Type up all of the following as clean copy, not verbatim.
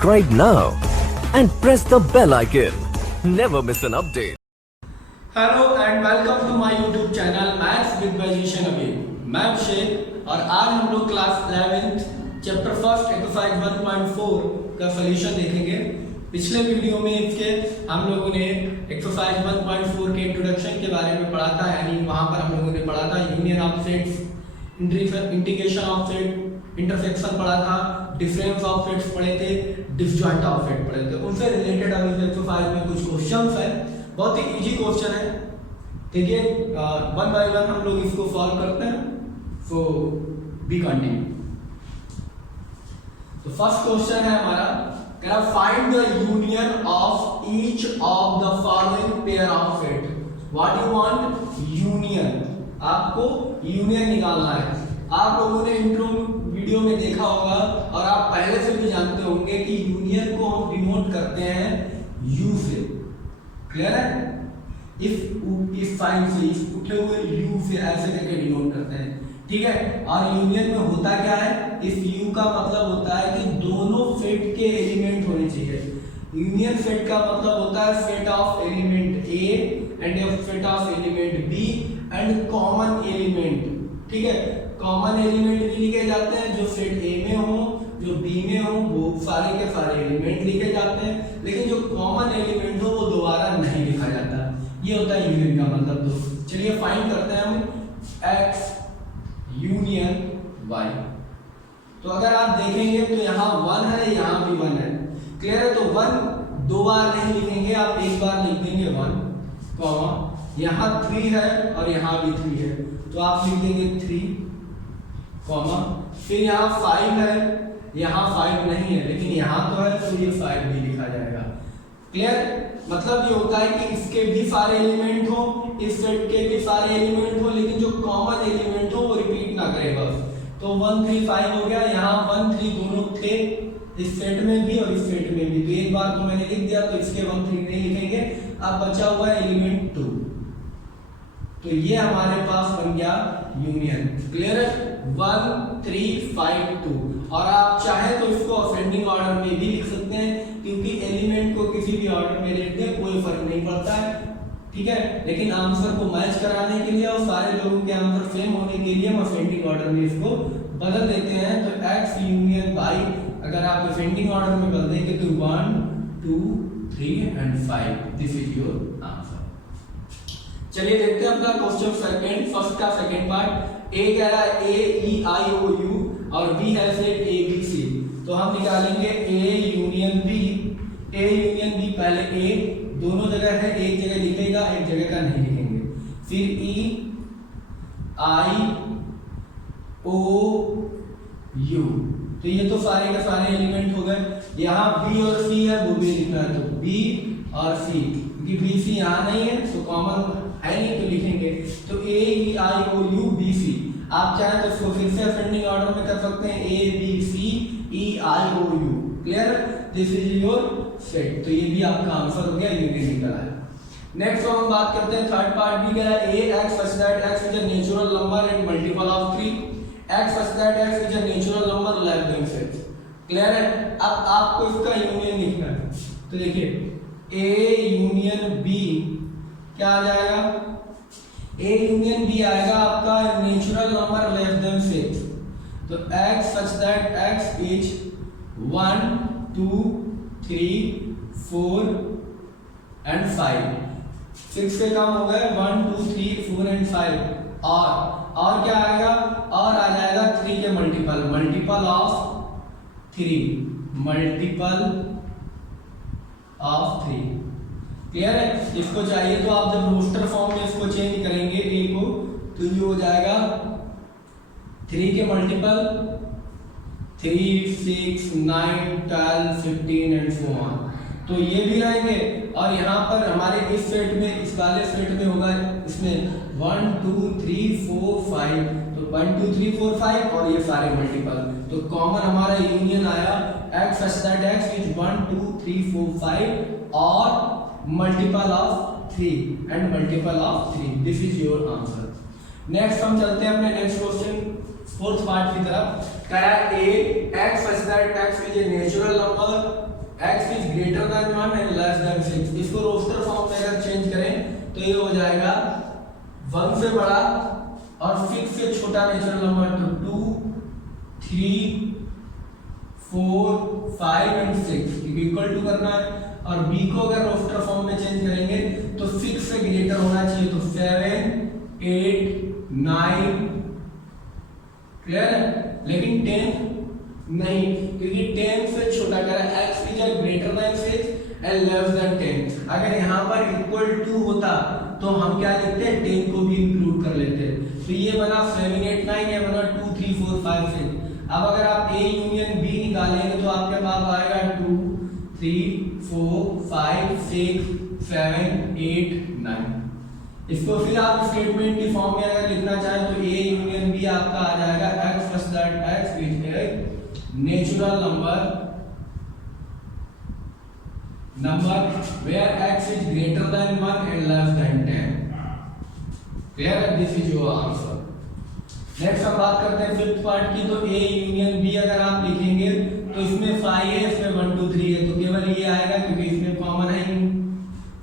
Subscribe now and press the bell icon. Never miss an update. Hello and welcome to my YouTube channel maths with magician Abhi. मैं अभिषेक और आज हम लोग class 11th chapter first exercise 1.4 का solution देखेंगे। पिछले video में इसके हम लोगों ने एक्सरसाइज 1.4 के इंट्रोडक्शन के बारे में पढ़ा था, यानी वहां पर हम लोगों ने पढ़ा था union of sets, integration of set, intersection पढ़ा था, डिफरेंस ऑफ सेट्स पढ़े थे, डिसजॉइंट ऑफ सेट पढ़े थे। उनसे रिलेटेड अब इस एक्सरसाइज में कुछ क्वेश्चंस हैं, बहुत ही इजी क्वेश्चन है। ठीक है, वन बाय वन हम लोग इसको सॉल्व करते हैं। सो बी कंटिन्यू। तो फर्स्ट क्वेश्चन है हमारा, कह रहा find the union of each of the following pair of set. What you want? Union. आपको यूनियन निकालना है। आप लोगों ने इंट्रो वीडियो में देखा होगा और आप पहले से भी जानते होंगे कि यूनियन को हम डिनोट करते हैं यू से। क्लियर है? इफ फाइन से, इफ उठे हुए यू से ऐसे करके डिनोट करते हैं। ठीक है, और यूनियन में होता क्या है? इफ यू का मतलब होता है कि दोनों सेट के एलिमेंट होने चाहिए। यूनियन सेट का मतलब होता है set of element A and set of element B and common element. ठीक है, कॉमन एलिमेंट भी लिखे जाते हैं जो सेट ए में हो, जो बी में हो, वो सारे के सारे एलिमेंट लिखे जाते हैं, लेकिन जो कॉमन एलिमेंट हो वो दोबारा नहीं लिखा जाता। ये होता है यूनियन का मतलब। तो चलिए फाइंड करते हैं हम x यूनियन y। तो अगर आप देखेंगे तो यहाँ 1 है, यहाँ भी 1 है। क्लियर है? तो 1 दो बार नहीं लिखेंगे, आप एक बार लिख देंगे 1, कॉमा यहाँ 3 है और यहाँ भी 3 है, तो आप लिख देंगे 3, कॉमा फिर यहाँ 5 है, यहाँ 5 नहीं है लेकिन यहाँ तो है, तो ये 5 भी लिखा जाएगा। क्लियर? मतलब ये होता है कि इसके भी सारे एलिमेंट हो, इस सेट के भी सारे एलिमेंट हो, लेकिन जो कॉमन एलिमेंट हो वो रिपीट ना करे बस। तो 1 3 5 हो गया। यहाँ 1 3 दोनों थे, इस सेट में भी और इस सेट में भी, तो एक बार तो मैंने लिख दिया, तो इसके 1 3 नहीं लिखेंगे। अब बचा हुआ है एलिमेंट 2, तो ये हमारे पास बन गया यूनियन। क्लियर है? 1 3 5 2। और आप चाहे तो इसको असेंडिंग ऑर्डर में भी लिख सकते हैं, क्योंकि एलिमेंट को किसी भी ऑर्डर में लिख दें कोई फर्क नहीं पड़ता है। ठीक है, लेकिन आंसर को मैच कराने के लिए और सारे लोगों के आंसर सेम होने के लिए हम असेंडिंग ऑर्डर में इसको बदल देते हैं। तो x यूनियन y अगर आप असेंडिंग ऑर्डर में बदल देंगे तो 1 2 3 and 5, this is your answer. चलिए देखते हैं अपना क्वेश्चन सेकंड, फर्स्ट का सेकंड पार्ट। ए कह रहा है A E I O U और बी है सेट ए बी सी। तो हम निकालेंगे A union B. A union B, पहले ए दोनों जगह है, एक जगह लिखेगा एक जगह का नहीं लिखेंगे। फिर ई आई ओ यू, तो ये तो सारे के सारे एलिमेंट हो गए। यहाँ बी और सी है, वो भी लिखना है, तो बी और सी, क्योंकि बी सी यहाँ नहीं है तो कॉमन है नहीं तो लिखेंगे। तो ए E I O you B C. आप चाहें तो इसको फिर से असेंडिंग ऑर्डर में कर सकते हैं, A B C E I O U. Clear? This is your set. तो ये भी आपका आंसर हो गया, यूनियन निकला है। नेक्स्ट हम बात करते हैं थर्ड पार्ट भी। कह रहा है A x such that x is a natural number and multiple of 3, x such that x is a natural number less than 6। Clear है? अब आपको इसका यूनियन लिखना है, तो देखिए ए यूनियन बी क्या आ जाएगा? ए यूनियन बी आएगा आपका नेचुरल नंबर लेस देन 6। तो x such that x is 1 2 3 4 and 5। 6 से कम हो गए, 1 2 3 4 and 5। और क्या आएगा? और आ जाएगा 3 के multiple, multiple of 3, multiple of 3। Clear है? इसको चाहिए तो आप जब रोस्टर फॉर्म में इसको चेंज करेंगे ए को, तो ये हो जाएगा 3 के मल्टीपल 3 6 9 12 15 एंड सो ऑन। तो ये भी रहेंगे। और यहाँ पर हमारे इस सेट में, इस वाले सेट में होगा इसमें 1 2 3 4 5, तो 1 2 3 4 5 और ये सारे मल्टीपल। तो कॉमन हमारा यूनियन आया x such that x is 1 2 3 4 5 और multiple of 3 and multiple of 3। This is your answer. Next हम चलते हैं अपने नेक्स्ट क्वेश्चन फोर्थ पार्ट की तरफ कह रहा है A x such that x is a natural number x is greater than 1 and less than 6। इसको रोस्टर फॉर्म में अगर चेंज करें तो ये हो जाएगा 1 से बड़ा और 6 से छोटा नेचुरल नंबर, तो 2 3 4 5 एंड 6 इक्वल टू करना है। और b को अगर रोस्टर फॉर्म में चेंज करेंगे तो 6 से ग्रेटर होना चाहिए, तो 7 8 9 क्लियर है। लेकिन 10 नहीं, क्योंकि 10 से छोटा कह रहा है x is greater then 6 and less then 10। अगर यहाँ पर इक्वल टू होता तो हम क्या लिखते हैं, 10 को भी इंक्लूड कर लेते हैं। तो ये बना 7 8 9, ये बना 2 3 4 5 6। अब अगर आप a यूनियन b निकालेंगे तो आपके पास आएगा 2 3 4 5 6 7 8 9। इसको फिर आप स्टेटमेंट की फॉर्म में अगर लिखना चाहें तो a यूनियन b आपका आ जाएगा x such that x is a natural number where x is greater than 1 and less than 10. Clear? This is your answer. Next हम बात करते हैं फिफ्थ पार्ट की। तो a यूनियन b अगर आप लिखेंगे तो इसमें 5 है, इसमें 1 2 3 है, तो केवल ये आएगा क्योंकि इसमें कॉमन है।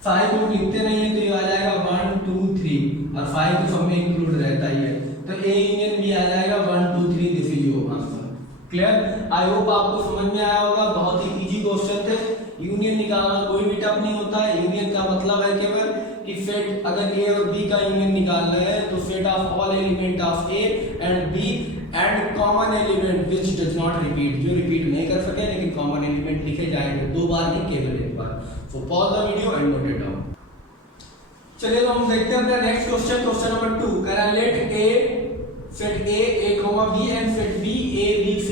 5 को लिखते नहीं है तो ये आ जाएगा 1 2 3 और 5 तो सब में इंक्लूड रहता ही है, तो a यूनियन b आ जाएगा 1 2 3। This is your answer. Clear? I hope आपको समझ में आया होगा। बहुत ही इजी क्वेश्चन थे। यूनियन निकालना कोई भी टफ नहीं होता है। यूनियन का मतलब है केवल कि सेट, अगर a और b का यूनियन निकाल रहे हैं तो set of all element of a and b and common element which does not repeat, जो रिपीट नहीं कर सके लेकिन कॉमन एलिमेंट लिखे जाएंगे 2 बार नहीं, केवल 1 बार। So pause the video and note it down. चलिए तो हम देखते हैं अपना नेक्स्ट क्वेश्चन। क्वेश्चन नंबर 2 कह रहा है late a set a b and set b a b c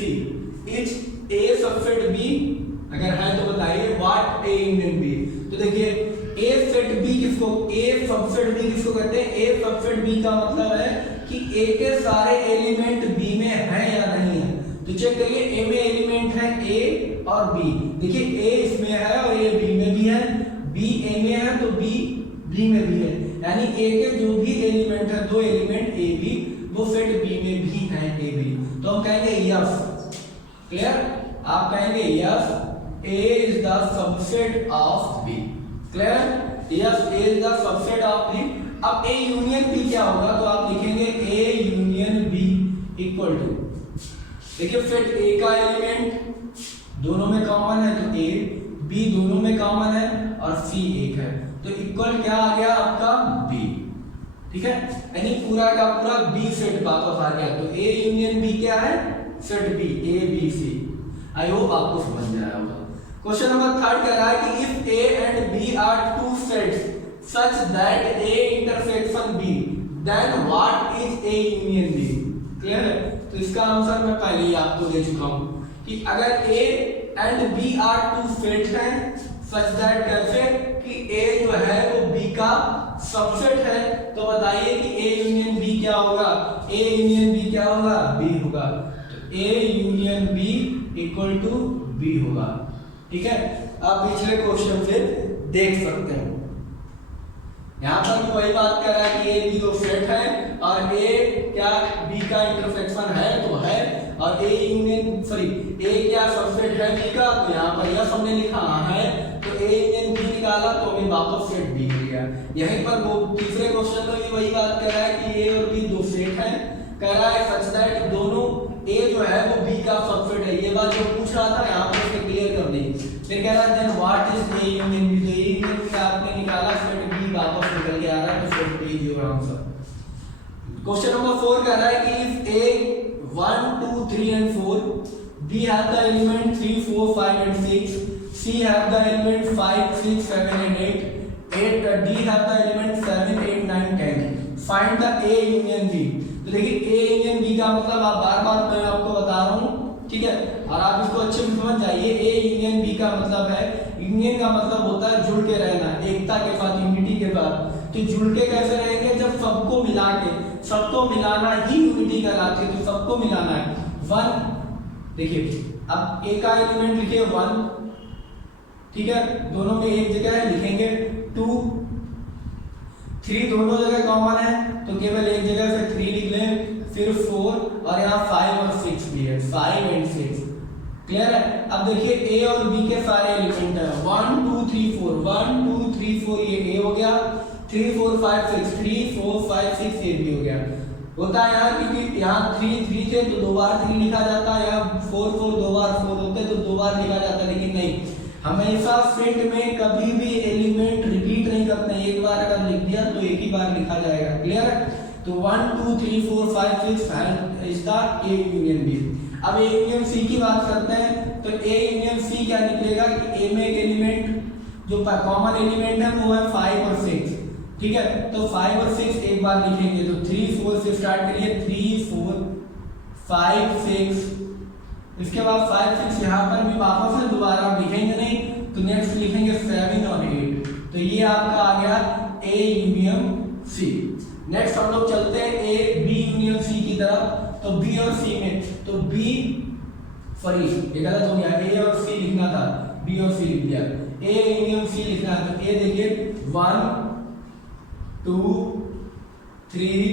is a subset b, अगर है तो बताइए what a union b। तो देखिए a set b किसको, a subset b किसको कहते हैं। a subset b का मतलब है कि a के सारे एलिमेंट b में हैं या नहीं है। तो चेक करिए a में एलिमेंट है a और b। देखिए a इसमें है और a b में भी है, b a में है तो b b में भी है, यानी a के जो भी एलिमेंट है, 2 एलिमेंट a b वो सेट b में भी है a b। तो हम कहेंगे यस। क्लियर? आप कहेंगे yes a is the subset of b। Clear? Yes a is the subset of b। अब a यूनियन b क्या होगा, तो आप लिखेंगे a union b equal to, देखिए सेट a का एलिमेंट दोनों में कॉमन है तो a, b दोनों में कॉमन है और c एक है, तो इक्वल क्या आ गया आपका b। ठीक है, यानी पूरा का पूरा b सेट वापस आ गया। तो a यूनियन b क्या है, set b a b c। I hope आपको समझ में आया होगा। क्वेश्चन नंबर 3 कह रहा है कि if a and b are 2 sets such that a intersection b then what is a union b। Clear है? तो इसका आंसर मैं पहले ही आपको दे चुका हूं कि अगर a and b are 2 set हैं सच दैट कैसे कि a जो है वो b का सबसेट है, तो बताइए कि a यूनियन b क्या होगा। a यूनियन b क्या होगा, b होगा। तो a union b equal to b होगा। ठीक है, आप पिछले क्वेश्चन से देख सकते हैं। यहाँ पर भी वही बात कर रहा है कि a b दो सेट है और a क्या b का इंटरसेक्शन है तो है, और a यूनियन a क्या सबसेट है b का, तो यहाँ पर यस हमने लिखा है, तो a यूनियन b निकाला तो हमें वापस सेट b मिल गया। यहीं पर वो तीसरे क्वेश्चन में भी वही बात कर रहा है कि a और b दो सेट हैं, कह रहा है सच दैट दोनों a जो है वो b का सबसेट है। ये बात जो पूछ रहा था यहाँ पर इसने क्लियर कर दी। फिर कह रहा है then what is a union b। तो a यूनियन b आपने निकाला, सेट b वापस निकल के आ रहा है, तो set b is your answer. Question number 4 कह रहा है कि if a 1 2 3 and 4 b have the element 3 4 5 and 6 c have the element 5 6 7 and 8 d have the element 7 8 9 10 find the a union b। तो देखिए a union b का मतलब आप बार-बार मैं आपको बता रहा हूं, ठीक है, और आप इसको अच्छे से समझ जाइए। a union b का मतलब है, यूनियन का मतलब होता है जुड़ के रहना, एकता के साथ, यूनिटी के साथ। तो जुड़ के कैसे रहेंगे, जब सबको मिला के, सबको मिलाना ही यूनिटी कहलाती है। तो सबको मिलाना है 1, देखिए अब a का एलिमेंट लिखिए 1, ठीक है, दोनों में एक जगह है लिखेंगे 2 3 दोनों जगह कॉमन है तो केवल एक जगह से 3 लिख लें, फिर 4 और यहाँ 5 और 6 भी है, 5 एंड 6। क्लियर है? अब देखिए ए और बी के सारे एलिमेंट है 1 2 3 4, 1 2 3 4 ये ए हो गया, 3 4 5 6, 3 4 5 6 ये भी हो गया। होता है यहाँ क्योंकि यहाँ 3 3 थे तो 2 बार 3 लिखा जाता है, यहाँ 4 4 2 बार 4 होते तो 2 बार लिखा जाता, लेकिन नहीं, हमेशा सेट में कभी भी एलिमेंट रिपीट नहीं करते, एक बार अगर लिख दिया तो एक ही बार लिखा जाएगा। क्लियर है? तो 1 2 3 4 5 6 is the A union B. अब ए यूनियन सी की बात करते हैं, तो ए यूनियन सी क्या निकलेगा कि ए में एक एलिमेंट जो कॉमन एलिमेंट है वो है 5 और 6। ठीक है, तो 5 और 6 एक बार लिखेंगे, तो 3 4 से स्टार्ट करिए, 3 4 5 6, इसके बाद 5 6 यहाँ पर भी वापस से दोबारा लिखेंगे नहीं, तो नेक्स्ट लिखेंगे 7 और 8। तो ये आपका आ गया ए यूनियन सी। नेक्स्ट हम लोग चलते हैं ए बी यूनियन सी की तरफ। तो बी और सी में, तो बी सॉरी ये गलत हो गया, ए और सी लिखना था, बी और सी लिख दिया, ए यूनियन सी लिखना है। तो ए देखिए 1 2 3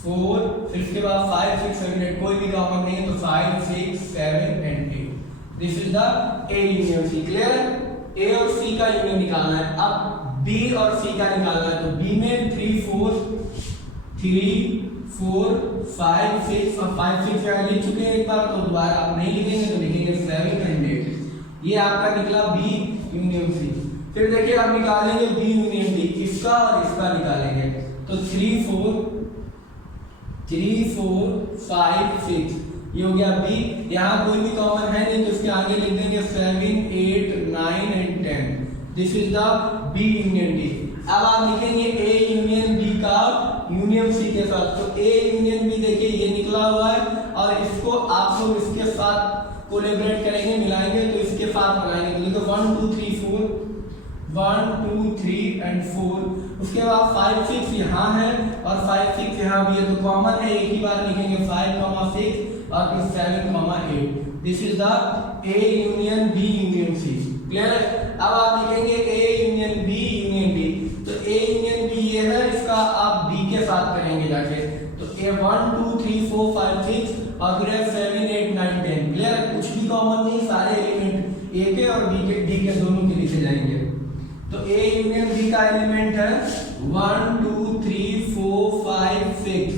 4, फिर इसके बाद 5 6 7 8, कोई भी कॉमन नहीं है तो 5 6 7 and 8। This is the A union C. Clear है? ए और सी का यूनियन निकालना है। अब बी और सी का निकालना है, तो बी में 3 4 5 6 और 5 6 अगर लिख चुके हैं एक बार, तो दोबारा आप नहीं लिखेंगे तो लिखेंगे 7 एंड 8। ये आपका निकला बी यूनियन सी। फिर देखिए आप निकालेंगे बी यूनियन डी, इसका और इसका निकालेंगे। तो 3 4 5 6 ये हो गया बी। यहाँ कोई भी कॉमन है नहीं तो इसके आगे लिख देंगे 7 8 9 and 10। This is the B union D. अब आप लिखेंगे ए यूनियन बी का यूनियन सी के साथ। तो ए यूनियन बी देखिए ये निकला हुआ है, और इसको आप लोग इसके साथ कोलैबोरेट करेंगे, मिलाएंगे तो इसके साथ बनाएंगे। तो देखो 1 2 3 4, 1 2 3 एंड 4, उसके बाद 5 6 यहाँ है और 5 6 यहाँ भी है, तो कॉमन है, एक ही बार लिखेंगे 5 6 और फिर 7 8। This is the A union B union C. Clear है? अब आप लिखेंगे A union B union B. तो ए यूनियन बी ये है, इसका आप बी के साथ करेंगे जाके। तो ए 1 2 3 4 5 6 और फिर 7 8 9 10। क्लियर है? कुछ भी कॉमन नहीं, सारे एलिमेंट ए के और बी के, डी के दोनों के लिखे जाएंगे। तो ए यूनियन बी का एलिमेंट है 1 2 3 4 5 6।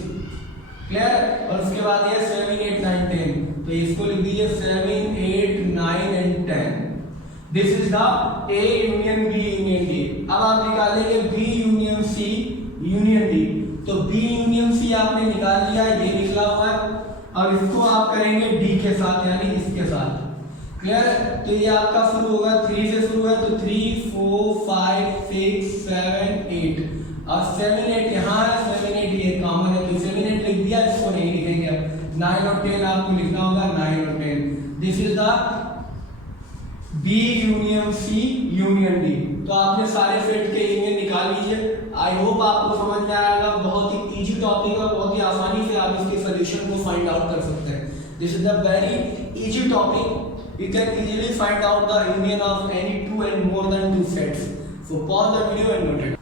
क्लियर? और उसके बाद ये 7 8 9 10, तो इसको लिख दीजिए 7 8 9 and 10। This is the A union B union D. अब आप निकालेंगे B union C union D. तो बी यूनियन सी आपने निकाल लिया, ये निकला हुआ है, और इसको आप करेंगे डी के साथ यानी इसके साथ। क्लियर? तो ये आपका शुरू होगा 3 से शुरू है, तो 3 4 5 6 7 8 और 7 8 यहाँ है, 7 8 ये कॉमन है तो 7 8 लिख दिया, इसको नहीं लिखेंगे। अब 9 और 10 आपको लिखना होगा, 9 और 10। This is the B union C union D. तो आपने सारे सेट के यूनियन निकाल लीजिए। आई होप आपको समझ में आएगा, बहुत ही इजी टॉपिक है, बहुत ही आसानी से आप इसके सॉल्यूशन को फाइंड आउट कर सकते हैं। This is the very easy topic. You can easily find out the union of any two and more than two sets. So pause the video and note it.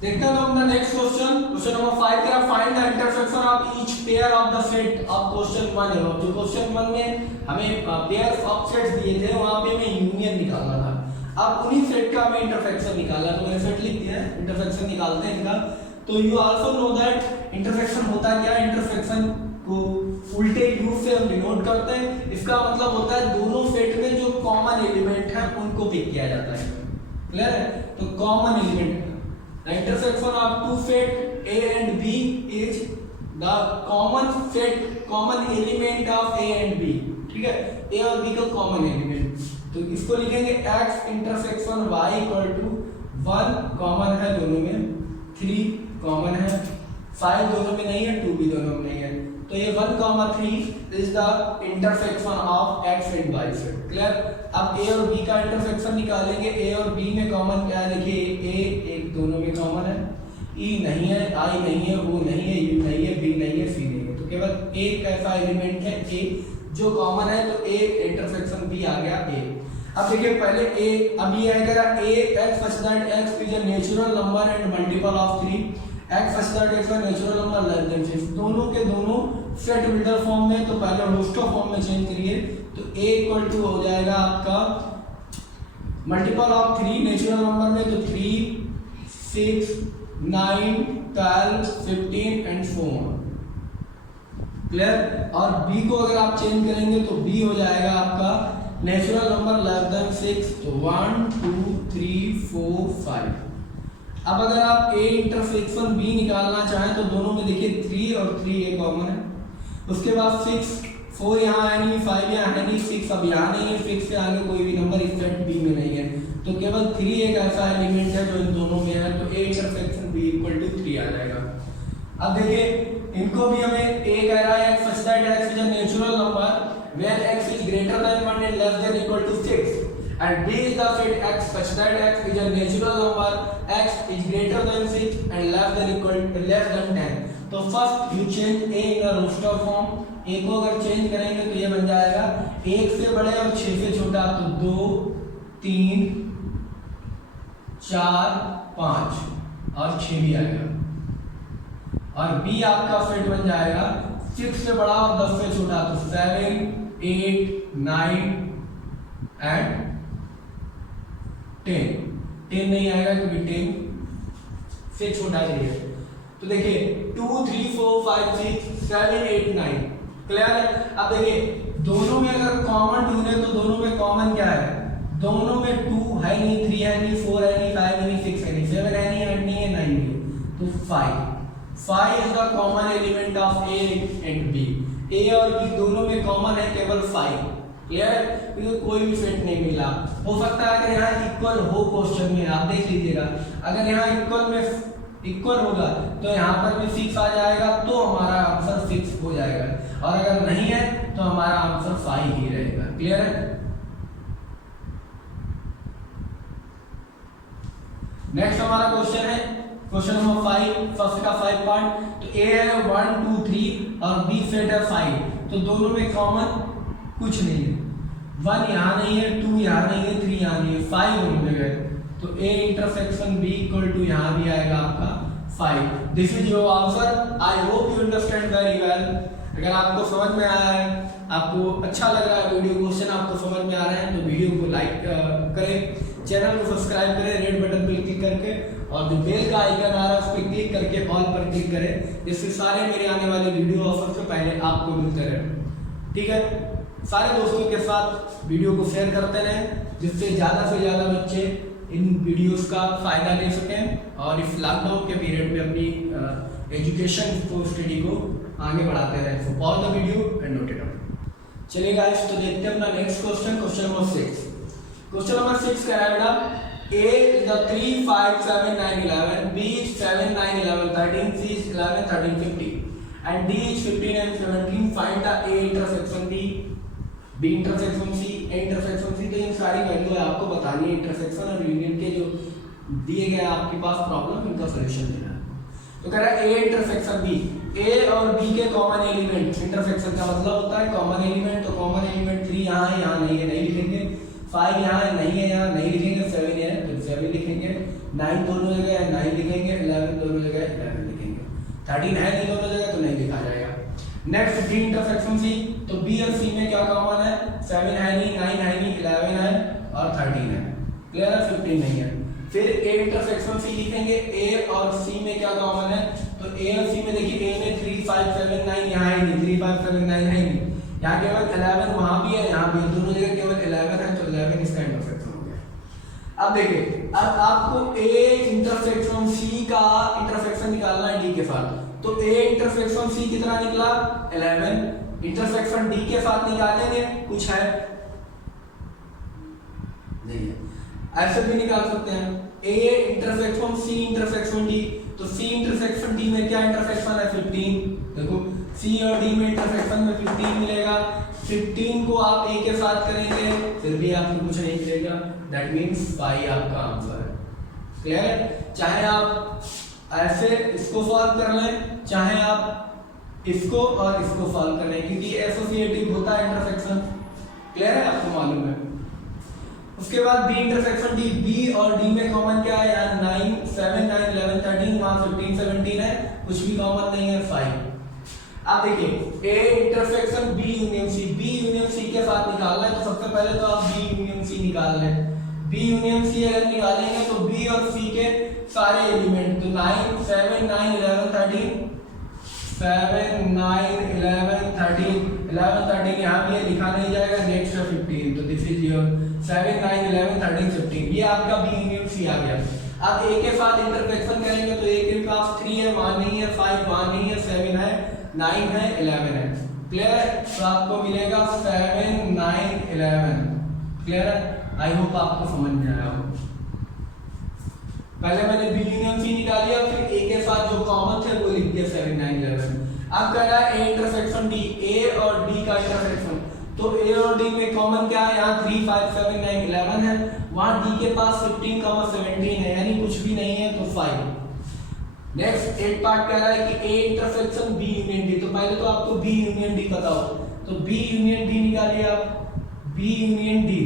देखते हैं हम अपना next question, question number 5 का find the intersection of each pair of the set of question 1 है। जो question 1 में हमें pairs of sets दिए थे, वहां पे हमें यूनियन निकालना था। अब उन्हीं सेट का हमें इंटरसेक्शन निकालना है, तो मैंने सेट लिख दिया है, इंटरसेक्शन निकालते हैं इनका। तो you also know that intersection होता क्या है। इंटरसेक्शन को उल्टे रूप से हम डिनोट करते हैं। इसका मतलब होता है दोनों सेट में जो कॉमन एलिमेंट है उनको पिक किया जाता है। क्लियर है? तो common element, the intersection of two set A and B is the common set, common element of A and B। ठीक है? A और B का कॉमन एलिमेंट, तो इसको लिखेंगे x intersection y equal to 1 common है दोनों में, 3 कॉमन है, 5 दोनों में नहीं है, 2 भी दोनों में नहीं है। तो ये 1 3 is the intersection of x and y set. Clear? अब a और b का इंटरसेक्शन निकालेंगे। a और b में कॉमन क्या है, देखिए a एक दोनों में कॉमन है, e नहीं है, i नहीं है, o नहीं है, u नहीं है, b नहीं है, c नहीं है। तो केवल एक ऐसा एलिमेंट है a जो कॉमन है, तो a इंटरसेक्शन b आ गया a। अब देखिए पहले a, अब ये है कह a x such that x is a natural number and multiple of 3, x such that x a natural number less than 6। दोनों के दोनों सेट बिल्डर फॉर्म में, तो पहले रोस्टर फॉर्म में चेंज करिए। तो a इक्वल टू हो जाएगा आपका मल्टीपल ऑफ 3 नेचुरल नंबर में, तो 3, 6, 9, 12, 15 एंड 4। क्लियर। और b को अगर आप चेंज करेंगे तो b हो जाएगा आपका नेचुरल नंबर लेस देन 6, तो 1, 2, 3, 4, 5। अब अगर आप a इंटरसेक्शन b निकालना चाहें तो दोनों में देखिए 3 और 3 a कॉमन है। उसके बाद 6, 4 यहाँ है नहीं, 5 यहाँ है नहीं, 6 अब यहाँ नहीं है, 6 से आगे कोई भी नंबर इस सेट b में नहीं है, तो केवल 3 एक ऐसा एलिमेंट है जो इन दोनों में है, तो a intersection b equal to 3 आ जाएगा। अब देखिए इनको भी हमें a कह रहा है such that x is a natural number when x is greater than 1 and less than equal to 6, and b is the set x such that x is a natural number x is greater than 6 and less than 10। तो first you change a in a roster form. a को अगर change करेंगे तो ये बन जाएगा 1 से बड़े और 6 से छोटा, तो 2, 3, 4, 5 और 6 भी आएगा। और b आपका सेट बन जाएगा 6 से बड़ा और 10 से छोटा, तो 7, 8, 9 एंड 10 नहीं आएगा क्योंकि 10 से छोटा चाहिए। तो देखिए 2, 3, 4, 5, 6, 7, 8, 9। क्लियर है। अब देखिए दोनों में अगर कॉमन ढूंढे तो दोनों में कॉमन क्या है, दोनों में 2 है नहीं, 3 है नहीं, 4 है नहीं, 5 है नहीं, 6 है नहीं, 7 है नहीं, 8 नहीं है, 9 नहीं है, तो 5 is the common element of a and b। a और b दोनों में कॉमन है केवल 5। क्लियर है। क्योंकि कोई भी फिट नहीं मिला। हो सकता है अगर यहाँ इक्वल हो क्वेश्चन में, आप देख लीजिएगा अगर यहाँ इक्वल होगा तो यहाँ पर भी 6 आ जाएगा, तो हमारा आंसर 6 हो जाएगा, और अगर नहीं है तो हमारा आंसर 5 ही रहेगा। क्लियर है। नेक्स्ट हमारा क्वेश्चन है क्वेश्चन नंबर 5, फर्स्ट का 5 पार्ट। तो a है 1, 2, 3 और b सेट है 5, तो दोनों में कॉमन कुछ नहीं है, 1 यहाँ नहीं है, 2 यहाँ नहीं है, 3 यहाँ नहीं है, 5 दोनों में गए, तो a intersection b equal to यहाँ भी आएगा आपका 5। This is your answer. I hope you understand very well. अगर आपको समझ में आया है, आपको अच्छा लग रहा है वीडियो, क्वेश्चन आपको समझ में आ रहे हैं, तो वीडियो को लाइक करें, चैनल को सब्सक्राइब करें रेड बटन पर क्लिक करके, और जो बेल का आइकन आ रहा है उस पर क्लिक करके ऑल पर क्लिक करें, जिससे सारे मेरे आने वाले वीडियो ऑफर से पहले आपको मिलते रहे। ठीक है। सारे दोस्तों के साथ वीडियो को शेयर करते रहें, जिससे ज़्यादा से ज़्यादा बच्चे इन वीडियोस का फ़ायदा ले सकें और इस लॉकडाउन के पीरियड में अपनी एजुकेशन को स्टडी को आगे बढ़ाते रहें। सो pause the video and note it down. चलिए गाइस, तो देखते हैं अपना next question, question number 6। Question number 6 कह रहा है बेटा A is the 3, 5, 7, 9, 11, B is 7, 9, 11, 13, C is 11, 13, 15, and D is 15 and 17. Find the A intersection D, B intersection C, A intersection C। तो इन सारी वैल्यू है आपको बतानी है, इंटरसेक्शन और यूनियन के जो दिए गए आपके पास प्रॉब्लम, इनका सोल्यूशन देना है। तो कह रहा है A इंटरसेक्शन B, A और B के कॉमन एलिमेंट, इंटरसेक्शन का मतलब होता है कॉमन एलिमेंट, तो कॉमन एलिमेंट 3 यहाँ है, यहाँ नहीं है, नहीं लिखेंगे, 5 यहाँ है, नहीं है, यहाँ नहीं लिखेंगे, 7 है तो 7 लिखेंगे, 9 दोनों जगह है 9 लिखेंगे, 11 दोनों जगह है 11 लिखेंगे, 13 है नहीं दोनों जगह तो नहीं लिखा जाएगा। नेक्स्ट D इंटरसेक्शन C, तो B और C में क्या कॉमन है, 7 है नहीं, 9 है नहीं, 11 है और 13 है। क्लियर है। 15 नहीं है। फिर A इंटरसेक्शन C लिखेंगे, A और C में क्या कॉमन है, तो A और C में देखिए A में 3, 5, 7, 9 यहाँ है नहीं, 3, 5, 7, 9 है नहीं, यहाँ केवल 11 वहाँ भी है, यहाँ भी है, दोनों जगह केवल 11 है, तो 11 इसका इंटरसेक्शन हो गया। अब देखिए, अब आपको A इंटरसेक्शन C का इंटरसेक्शन निकालना है D के साथ, तो A इंटरसेक्शन C कितना निकला 11, इंटरसेक्शन D के साथ निकालेंगे, कुछ है नहीं है, ऐसे भी निकाल सकते हैं। A intersection C intersection D, तो C इंटरसेक्शन D में क्या इंटरसेक्शन है 15, देखो C और D में इंटरसेक्शन में 15 मिलेगा, 15 को आप A के साथ करेंगे फिर भी आपको कुछ नहीं मिलेगा, दैट मीन्स 5 आपका आंसर है। क्लियर है। चाहे आप ऐसे इसको सॉल्व कर लें, चाहे आप इसको और इसको सॉल्व कर लें, क्योंकि एसोसिएटिव होता है इंटरसेक्शन। क्लियर है, आपको मालूम है। उसके बाद B इंटरसेक्शन D, B और D में कॉमन क्या है, यहाँ 9, 7, 9, 11, 13, वहाँ 15, 17 है, कुछ भी कॉमन नहीं है 5। आप देखिए A intersection B union C, B union C के साथ निकालना है तो सबसे पहले तो आप बी यूनियन सी निकाल लें। बी यूनियन सी अगर निकालेंगे तो बी और सी के सारे एलिमेंट, तो 9 7 9 11 13 7 9 11 13 11 13 यहाँ भी लिखा नहीं जाएगा, नेक्स्ट 15, तो दिस इज योर 7 9 11 13 15, ये आपका बी यूनियन सी आ गया। अब ए के साथ इंटरसेक्शन करेंगे तो ए के पास 3 है, 1 नहीं है, 5 1 नहीं है, 7 है, 9 है, 11 है। क्लियर है? तो आपको मिलेगा 7 9 11। क्लियर है? आई होप आपको समझ में आया हो। पहले मैंने बी यूनियन सी निकाली और फिर ए के साथ जो कॉमन थे वो लिख दिया 7 9 11। अब कह रहा है ए इंटरसेक्शन डी, ए और डी का इंटरसेक्शन, तो ए और डी में कॉमन क्या है, यहाँ 3 5 7 9 11 है, वहां डी के पास 15 17 है, यानी कुछ भी नहीं है तो 5। नेक्स्ट एक पार्ट कह रहा है कि A intersection B union D, तो पहले तो आपको बी यूनियन डी पता हो, तो बी यूनियन डी निकालिए आप, बी यूनियन डी,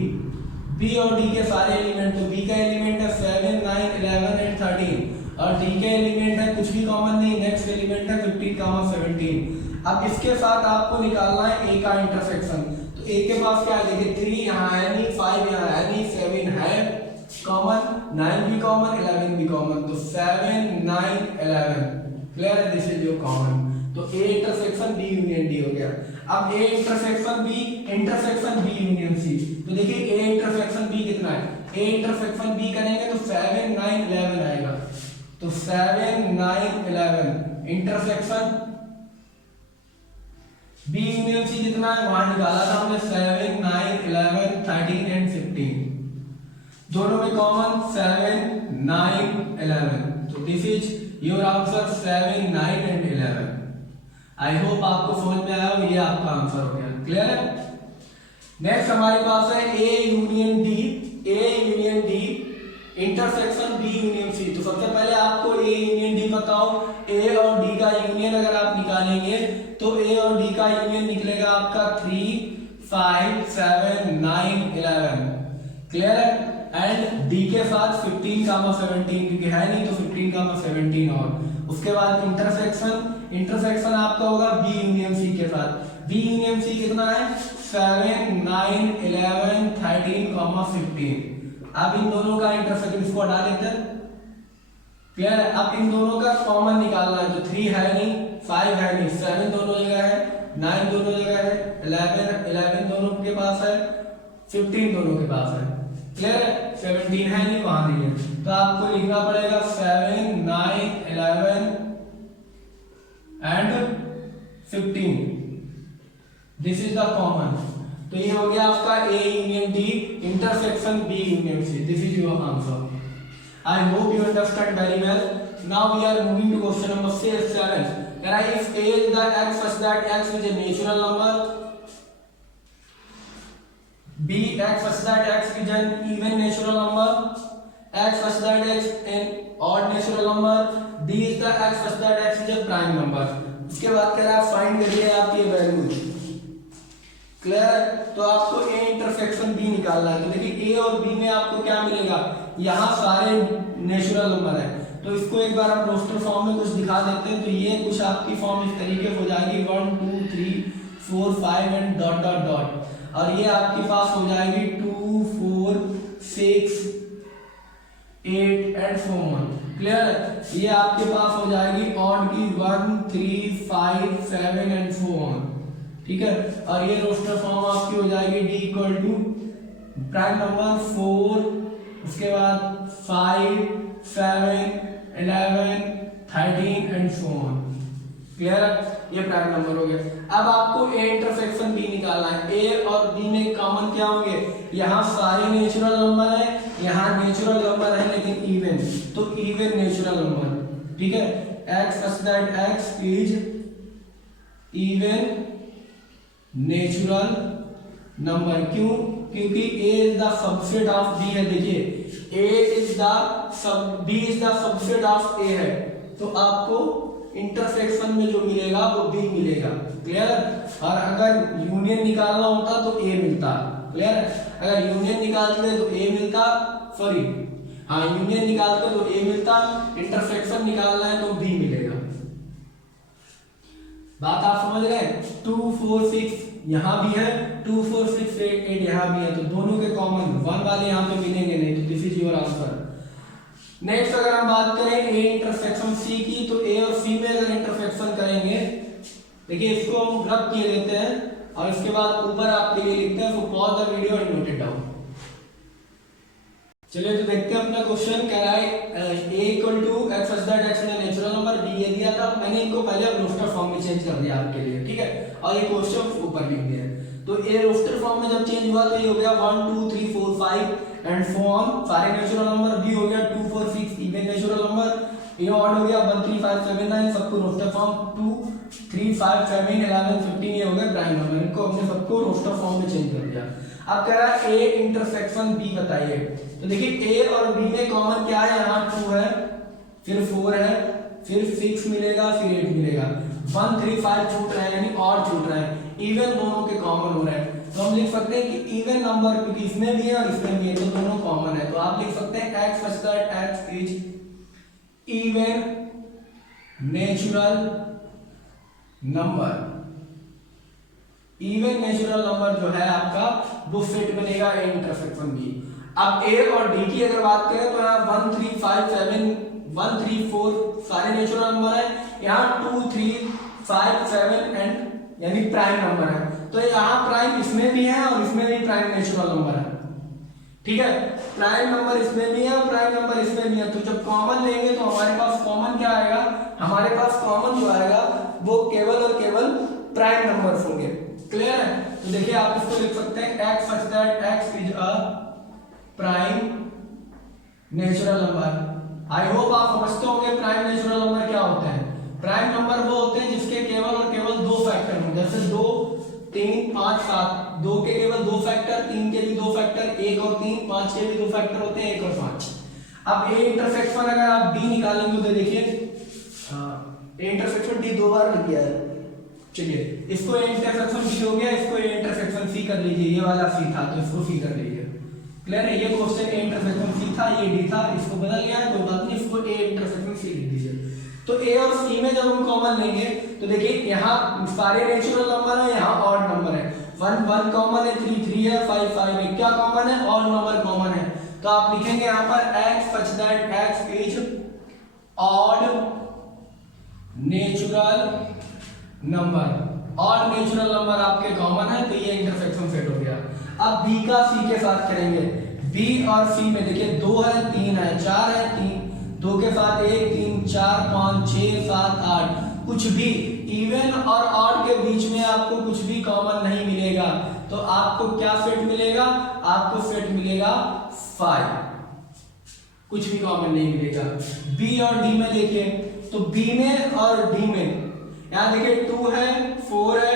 बी और डी के सारे एलिमेंट, तो बी का एलिमेंट है 7 9 11 एंड 13 और डी के एलिमेंट है कुछ भी कॉमन नहीं, नेक्स्ट एलिमेंट है 15 17। अब इसके साथ आपको निकालना है ए का इंटरसेक्शन, तो ए के पास क्या है, देखिए 3 यहाँ है नहीं, 5 यहाँ है नहीं, 7 है कॉमन, 9 भी कॉमन, 11 भी कॉमन, तो 7 9 11। क्लियर है? दिस इज योर कॉमन, तो A intersection B union D हो गया। अब A intersection B union C, तो देखिए ए इंटरसेक्शन बी कितना है, ए इंटरसेक्शन बी करेंगे तो 7 9 11 आएगा, तो 7 9 11 इंटरसेक्शन बी यूनियन सी कितना है, वहां निकाला था हमने 7 9 11 13 एंड 15, दोनों में कॉमन 7 9 11, तो this is your answer 7 9 and 11। I hope आपको समझ में आया हो, ये आपका आंसर हो गया। क्लियर है? नेक्स्ट हमारे पास है A union D intersection B union C, तो सबसे पहले आपको ए यूनियन डी पता हो, ए और डी का यूनियन अगर आप निकालेंगे तो ए और डी का यूनियन निकलेगा आपका 3 5 7 9 11। क्लियर है? एंड डी के साथ 15 17, क्योंकि है नहीं तो 15 17 और उसके बाद इंटरसेक्शन आपका होगा बी यूनियन सी के साथ, बी यूनियन सी कितना है 7 9 11 13 15। अब इन दोनों का इंटरसेक्शन, इसको हटा देते हैं। क्लियर है? अब इन दोनों का कॉमन निकालना है, तो 3 है नहीं, 5 है नहीं, 7 दोनों जगह है, 9 दोनों जगह है, 11 दोनों के पास है, 15 दोनों के पास है। क्लियर है? 17 है नहीं, वहां नहीं है, तो आपको लिखना पड़ेगा 7 9 11 and 15, this is the common. तो ये हो गया आपका A union D intersection B union C, this is your answer. I hope you understand very well. Now we are moving to question number 7. If a is the x such that x is a natural number, b x such that x is an even natural number, x such that x an odd natural number, d is the x such that x is a prime number. उसके बाद कह रहा है find करिए आप ये value. Clear है? तो आपको ए इंटरसेक्शन बी निकालना है, तो देखिए ए और बी में आपको क्या मिलेगा, यहाँ सारे नेचुरल नंबर है, तो इसको एक बार हम रोस्टर फॉर्म में कुछ दिखा देते हैं, तो ये कुछ आपकी फॉर्म इस तरीके हो जाएगी 1 2 3 4 5 एंड डॉट डॉट डॉट, और ये आपके पास हो जाएगी 2 4 6 8 एंड 4। क्लियर है? ये आपके पास हो जाएगी ऑड की 1 3 5 7 एंड 4। ठीक है? और ये रोस्टर फॉर्म आपकी हो जाएगी d equal to prime number 4, उसके बाद 5 7 11 13 एंड सो ऑन। क्लियर है? ये प्राइम नंबर हो गया। अब आपको ए इंटरसेक्शन बी निकालना है। ए और बी में कॉमन क्या होंगे, यहाँ सारे नेचुरल नंबर है, यहाँ नेचुरल नंबर है लेकिन इवन, तो इवन नेचुरल नंबर। ठीक है? x such that x is even natural number. क्यों? क्योंकि a is the subset of b है। देखिए a is the sub, b is the subset of a है, तो आपको इंटरसेक्शन में जो मिलेगा वो b मिलेगा। क्लियर? और अगर यूनियन निकालना होता तो a मिलता। क्लियर? अगर यूनियन निकालते तो a मिलता, सॉरी हाँ यूनियन निकालते तो a मिलता, इंटरसेक्शन निकालना है तो b मिलेगा। बात आप समझ रहे हैं? 2 4 6 यहाँ भी है, 2 4 6 8 यहाँ भी है, तो दोनों के कॉमन 1 वाले यहाँ पे मिलेंगे नहीं, तो this is your answer. Next अगर हम बात करें ए इंटरसेक्शन सी की, तो ए और सी में अगर इंटरसेक्शन करेंगे, देखिए इसको हम रब किए देते हैं और इसके बाद ऊपर आपके लिए लिखते हैं, सो pause the video and note it down. चलिए तो देखते हैं अपना क्वेश्चन कह रहा है a equal to x such that x is natural number, b ये दिया था, मैंने इनको पहले रोस्टर फॉर्म में चेंज कर दिया आपके लिए, ठीक है, और ये क्वेश्चन ऊपर लिख दिया है। तो a रोस्टर फॉर्म में जब चेंज हुआ तो ये हो गया 1 2 3 4 5 एंड सो ऑन, सारे नेचुरल नंबर, b हो गया 2 4 6 इवन नेचुरल नंबर, ये ऑड हो गया 1 3 5 7 9, सबको रोस्टर फॉर्म 2 3 5 7 11 15 ये हो गया प्राइम नंबर, इनको हमने सबको रोस्टर फॉर्म में चेंज कर दिया। अब कह रहा है a इंटरसेक्शन b बताइए, तो देखिए a और b में कॉमन क्या है, यहाँ 2 है, फिर 4 है, फिर 6 मिलेगा, फिर 8 मिलेगा, 1 3 5 छूट रहा है, यानी और छूट रहा है, इवन दोनों के कॉमन हो रहे हैं, तो हम लिख सकते हैं कि इवन नंबर, क्योंकि इसमें भी है और इसमें भी है, तो दोनों कॉमन है, तो आप लिख सकते हैं x such that x is even natural number. Even natural number जो है आपका वो फिट बनेगा ए इंटरसेक्शन बी। अब ए और डी की अगर बात करें तो यहाँ 1 3 5 7 1 3 4 सारे नेचुरल नंबर है, यहाँ 2 3 5 7 एंड यानी प्राइम नंबर है, तो यहाँ प्राइम इसमें भी है और इसमें भी प्राइम नेचुरल नंबर है, ठीक है, प्राइम नंबर इसमें भी है और प्राइम नंबर इसमें भी है, तो जब कॉमन लेंगे तो हमारे पास कॉमन क्या आएगा, हमारे पास कॉमन जो आएगा वो केवल और केवल प्राइम नंबर्स होंगे। क्लियर है? तो देखिए आप इसको लिख सकते हैं x such that x is a prime natural number. I hope आप समझते होंगे प्राइम नेचुरल नंबर क्या होते हैं। प्राइम नंबर वो होते हैं जिसके केवल और केवल 2 फैक्टर हों, जैसे 2 3 5 7, 2 के केवल 2 फैक्टर, 3 के भी 2 फैक्टर, 1 और 3, 5 के भी 2 फैक्टर होते हैं, 1 और 5। अब ए इंटरसेक्शन अगर आप b निकालेंगे तो देखिए ए इंटरसेक्शन d 2 बार लग गया है, चलिए इसको ए इंटरसेक्शन b हो गया, इसको ए इंटरसेक्शन c कर लीजिए, ये वाला c था तो इसको c कर लीजिए। क्लियर है? ये क्वेश्चन ए इंटरसेक्शन c था, ये d था, इसको बदल गया है, कोई बात नहीं, इसको ए इंटरसेक्शन c लिख दीजिए। तो a और c में जब हम कॉमन लेंगे तो देखिए यहाँ सारे नेचुरल नंबर है, यहाँ ऑड नंबर है, 1 1 कॉमन है, 3 3 है, 5 5 है, क्या कॉमन है, ऑड नंबर कॉमन है, तो आप लिखेंगे यहाँ पर x such that x is odd natural number. Odd natural number आपके कॉमन है, तो ये इंटरसेक्शन सेट हो गया। अब b का c के साथ करेंगे, b और c में देखिए 2 है, 3 है, 4 है, 3 2 के साथ 1 3 4 5 6 7 8, कुछ भी इवन और ऑड के बीच में आपको कुछ भी कॉमन नहीं मिलेगा, तो आपको क्या सेट मिलेगा, आपको सेट मिलेगा 5, कुछ भी कॉमन नहीं मिलेगा। b और d में देखिए, तो b में और d में यहाँ देखिए 2 है, 4 है,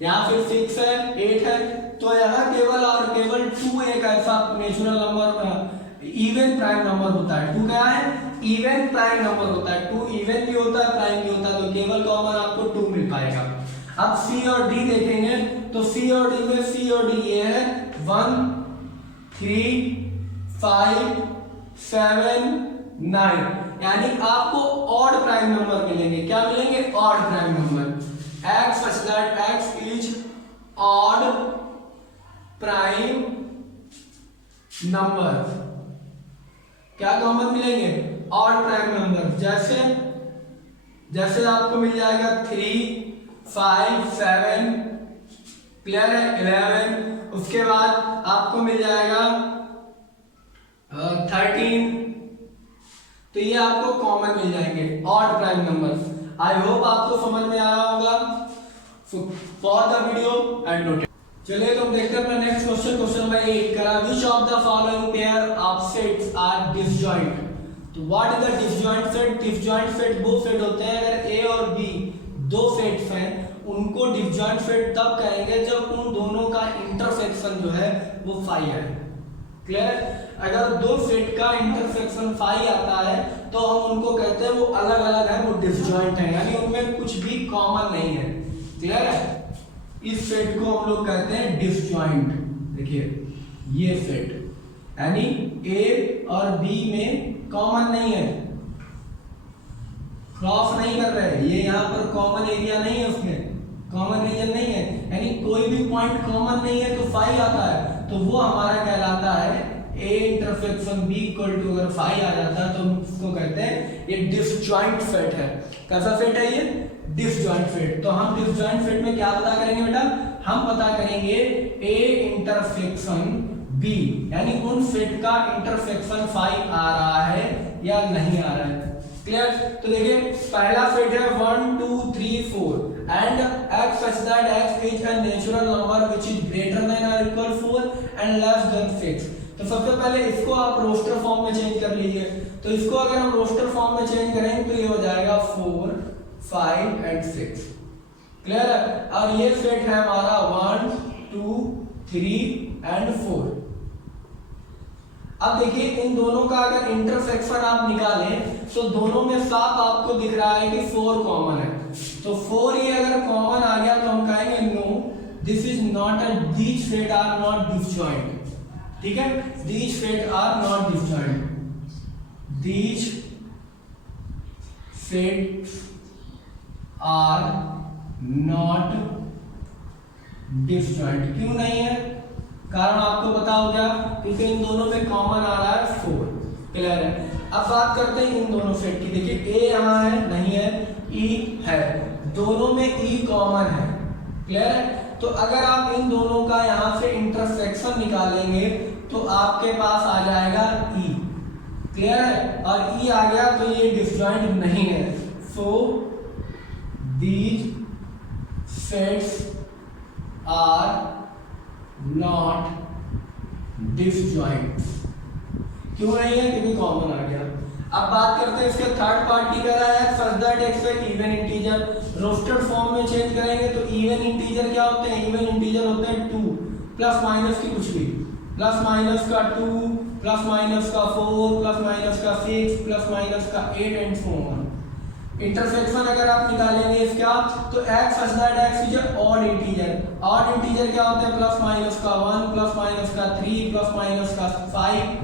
यहाँ फिर 6 है, 8 है, तो यहाँ केवल और केवल 2 एक ऐसा natural number even prime number होता है। 2 क्या है, इवन प्राइम नंबर होता है, 2 इवन भी होता है, प्राइम भी होता है, तो केवल कॉमन आपको 2 मिल पाएगा। अब c और d देखेंगे, तो c और d में c और d ये है 1 3 5 7 9, यानी आपको ऑड प्राइम नंबर मिलेंगे। क्या मिलेंगे, odd prime number. x such that x is odd prime number, क्या कॉमन मिलेंगे, ऑड प्राइम नंबर, जैसे जैसे आपको मिल जाएगा 3 5 7, क्लियर है, 11, उसके बाद आपको मिल जाएगा 13, तो ये आपको कॉमन मिल जाएंगे odd prime number. I hope आपको समझ में आया होगा। So for the video and note. चलिए तो हम देखते हैं अपना नेक्स्ट क्वेश्चन, क्वेश्चन नंबर 8 करा which of the following pair of sets are disjoint. तो what is the disjoint set. Disjoint set वो सेट होते हैं अगर a और b दो सेट्स हैं, उनको डिसजॉइंट सेट तब कहेंगे जब उन दोनों का इंटरसेक्शन जो है वो 5 है। क्लियर? अगर दो सेट का इंटरसेक्शन 5 आता है तो हम उनको कहते हैं वो अलग अलग है, वो डिसजॉइंट है, यानी उनमें कुछ भी कॉमन नहीं है। क्लियर है? इस सेट को हम लोग कहते हैं डिसजॉइंट। देखिए ये सेट यानी a और b में कॉमन नहीं है, क्रॉस नहीं कर रहे, ये यहाँ पर कॉमन एरिया नहीं है, उसमें कॉमन रीजन नहीं है, यानी कोई भी पॉइंट कॉमन नहीं है तो फाई आता है, तो वो हमारा कहलाता है A intersection B equal to, अगर फाई आ जाता है तो हम उसको कहते हैं ये डिसजॉइंट सेट है। कैसा सेट है ये? Disjoint set. तो हम डिसजॉइंट सेट में क्या पता करेंगे बेटा? हम पता करेंगे ए इंटरसेक्शन बी, यानी उन सेट का इंटरसेक्शन फाई आ रहा है या नहीं आ रहा है। क्लियर? तो देखिए पहला सेट है 1 2 3 4 and x such that x is a natural number which is greater than or equal 4 and less than 6। तो सबसे पहले इसको आप रोस्टर फॉर्म में चेंज कर लीजिए। तो इसको अगर हम रोस्टर फॉर्म में चेंज करेंगे तो ये हो जाएगा 4 5 and 6। क्लियर है? और ये सेट है हमारा 1 2 3 and 4। अब देखिए इन दोनों का अगर इंटरसेक्शन आप निकालें तो दोनों में साफ आपको दिख रहा है कि 4 कॉमन है। तो 4 ये अगर कॉमन आ गया तो हम कहेंगे no this is not a, these set are not disjoint. ठीक है, these set are not disjoint, these sets are not disjoint. क्यों नहीं है? कारण आपको पता हो गया, क्योंकि इन दोनों में कॉमन आ रहा है 4। क्लियर है? अब बात करते हैं इन दोनों सेट की। देखिए ए यहाँ है, नहीं है, ई है, दोनों में ई कॉमन है। क्लियर है? तो अगर आप इन दोनों का यहाँ से इंटरसेक्शन निकालेंगे तो आपके पास आ जाएगा ई। क्लियर है? और ई आ गया तो ये डिसजॉइंट नहीं है। So these sets are not disjoint. क्यों नहीं है? क्योंकि कॉमन आ गया। अब बात करते हैं इसके थर्ड पार्टी का है सच that x even integer. Roasted form में चेंज करेंगे तो इवन इंटीजर क्या होते हैं? इवन इंटीजर होते हैं 2 प्लस माइनस की कुछ भी, प्लस माइनस का 2 प्लस माइनस का 4 प्लस माइनस का 6 प्लस माइनस का 8 एंड सो ऑन। इंटरसेक्शन अगर आप निकालेंगे इसका तो x such that x is an odd integer। odd integer क्या होते हैं? प्लस माइनस का 1 प्लस माइनस का 3 प्लस माइनस का 5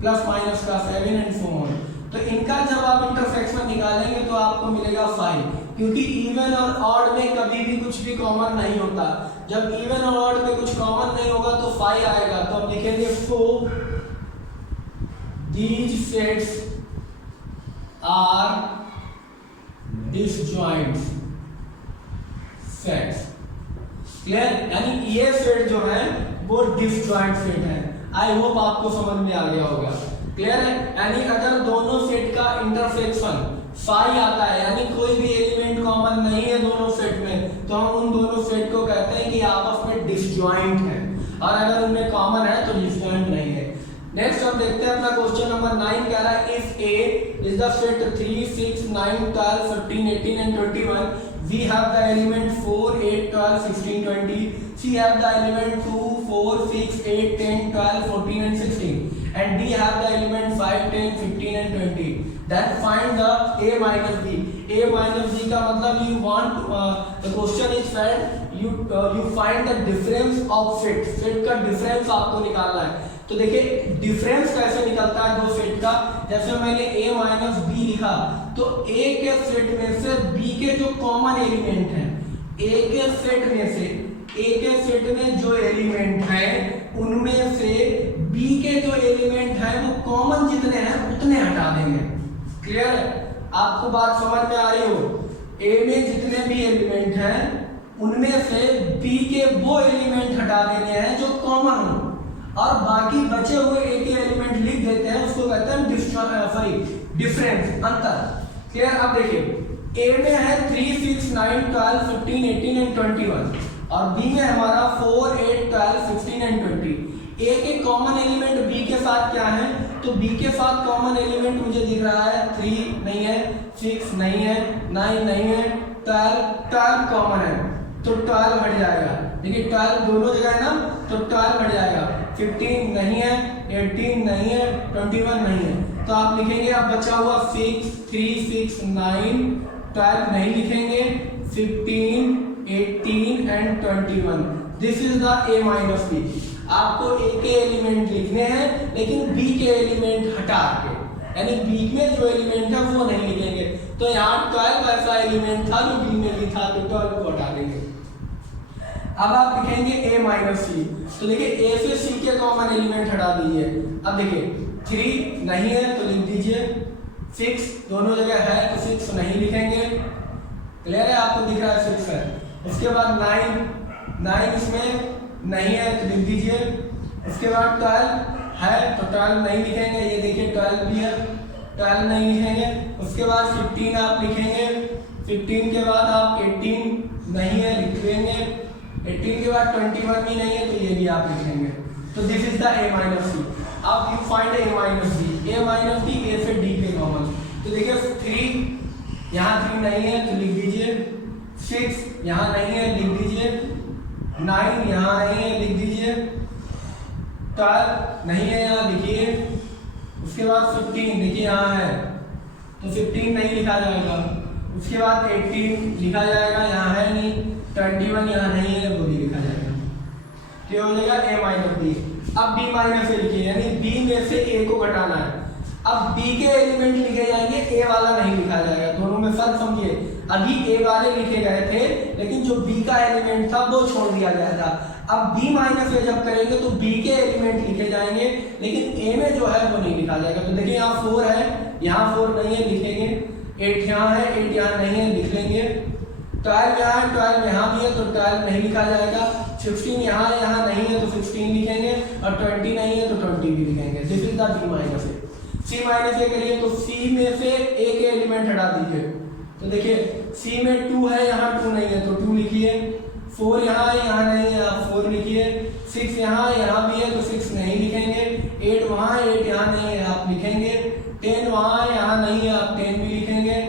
प्लस माइनस का 7 एंड सो ऑन। तो इनका जब आप इंटरसेक्शन निकालेंगे तो आपको मिलेगा 5, क्योंकि इवन और ऑड में कभी भी कुछ भी कॉमन नहीं होता। जब इवन और ऑड में कुछ कॉमन नहीं होगा तो 5 आएगा। तो हम लिखेंगे सो these sets are disjoint sets। Clear? यानी ये सेट जो है वो डिसजॉइंट सेट है। आई होप आपको समझ में आ गया होगा। क्लियर है? यानी अगर दोनों सेट का इंटरसेक्शन फाई आता है, यानी कोई भी एलिमेंट कॉमन नहीं है दोनों सेट में, तो हम उन दोनों सेट को कहते हैं कि आपस में डिसजॉइंट है। और अगर उनमें कॉमन है तो डिसजॉइंट नहीं है। नेक्स्ट हम देखते हैं अपना क्वेश्चन नंबर 9 कह रहा है if A is the set 3 6 9 12 15 18 and 21 we have the element 4 8 12 16 20 C have the element 2 4 6 8 10 12 14 and 16 and D have the element 5 10 15 and 20 then find the A minus B। A minus B का मतलब you want the question is that you find the difference of set। set का difference आपको निकालना है। तो देखिए difference कैसे निकलता है दो सेट का। जैसे मैंने a माइनस बी लिखा तो a के सेट में से b के जो कॉमन एलिमेंट हैं, a के सेट में जो एलिमेंट हैं उनमें से b के जो एलिमेंट हैं वो कॉमन जितने हैं उतने हटा देंगे। क्लियर है? आपको बात समझ में आ रही हो? a में जितने भी एलिमेंट हैं उनमें से b के वो एलिमेंट हटा देने हैं जो कॉमन हो, और बाकी बचे हुए एक ही एलिमेंट लिख देते हैं, उसको कहते हैं डिफरेंस, अंतर। क्लियर? अब देखिए ए में है 3 6 9 12 15 18 एंड 21 और बी में हमारा 4 8 12 16 एंड 20। ए के कॉमन एलिमेंट बी के साथ क्या है? तो बी के साथ कॉमन एलिमेंट मुझे दिख रहा है 3 नहीं है, 6 नहीं है, 9 नहीं है, 12 कॉमन है तो 12 हट जाएगा। देखिए 12 दोनों जगह है ना, तो 12 हट जाएगा। 15 नहीं है, 18 नहीं है, 21 नहीं है, तो आप लिखेंगे अब बचा हुआ 6 3 6 9 12 नहीं लिखेंगे, 15 18 and 21। This is the a minus B. आपको a के एलिमेंट लिखने हैं लेकिन b के एलिमेंट हटा के, यानी बी में जो एलिमेंट है वो नहीं लिखेंगे। तो यहाँ 12 ऐसा एलिमेंट था जो बी में भी था, तो 12 को हटा देंगे। अब आप लिखेंगे a माइनस सी, तो देखिए a से c के कॉमन एलिमेंट हटा दीजिए। अब देखिए 3 नहीं है तो लिख दीजिए, 6 दोनों जगह है तो 6 नहीं लिखेंगे, क्लियर है, आपको दिख रहा है 6 है। उसके बाद 9 इसमें नहीं है तो लिख दीजिए। उसके बाद 12 है तो 12 नहीं लिखेंगे, ये देखिए 12 भी है, 12 नहीं लिखेंगे। उसके बाद 15 आप लिखेंगे, 15 के बाद आप 18 नहीं है लिख लेंगे, 18 के बाद 21 भी नहीं है तो ये भी आप लिखेंगे। तो this is the a minus C. अब you find a minus D, a minus D a से d के कॉमन। तो देखिए 3 यहाँ 3 नहीं है तो लिख दीजिए, 6 यहाँ नहीं है लिख दीजिए, 9 यहाँ नहीं है लिख दीजिए, 12 नहीं है यहाँ लिखिए। उसके बाद 15 देखिए यहाँ है तो 15 नहीं लिखा जाएगा। उसके बाद 18 लिखा जाएगा, यहाँ है नहीं, 21 यहाँ नहीं है वो भी लिखा जाएगा। तो हो जाएगा a माइनस बी। अब b माइनस ए लिखिए, यानी b में से a को घटाना है। अब b के एलिमेंट लिखे जाएंगे, a वाला नहीं लिखा जाएगा, दोनों में फर्क समझिए। अभी a वाले लिखे गए थे लेकिन जो b का एलिमेंट था वो छोड़ दिया गया था। अब b माइनस ए जब करेंगे तो b के एलिमेंट लिखे जाएंगे लेकिन a में जो है वो नहीं लिखा जाएगा। तो देखिए यहाँ 4 है, यहाँ 4 नहीं है लिखेंगे, 8 यहाँ है, 8 यहाँ नहीं है लिख लेंगे, 12 यहाँ है, 12 यहाँ भी है तो 12 नहीं लिखा जाएगा, 16 यहाँ है, यहाँ नहीं है तो 16 लिखेंगे, और 20 नहीं है तो 20 भी लिखेंगे। This is the b minus A. c minus A के लिए तो c में से a के एलिमेंट हटा दीजिए। तो देखिए c में 2 है, यहाँ 2 नहीं है तो 2 लिखिए, 4 यहाँ है, यहाँ नहीं है आप 4 लिखिए, 6 यहाँ है, यहाँ भी है तो 6 नहीं लिखेंगे, 8 वहाँ है, 8 यहाँ नहीं है आप लिखेंगे, 10 वहाँ है, यहाँ नहीं है आप 10 भी लिखेंगे,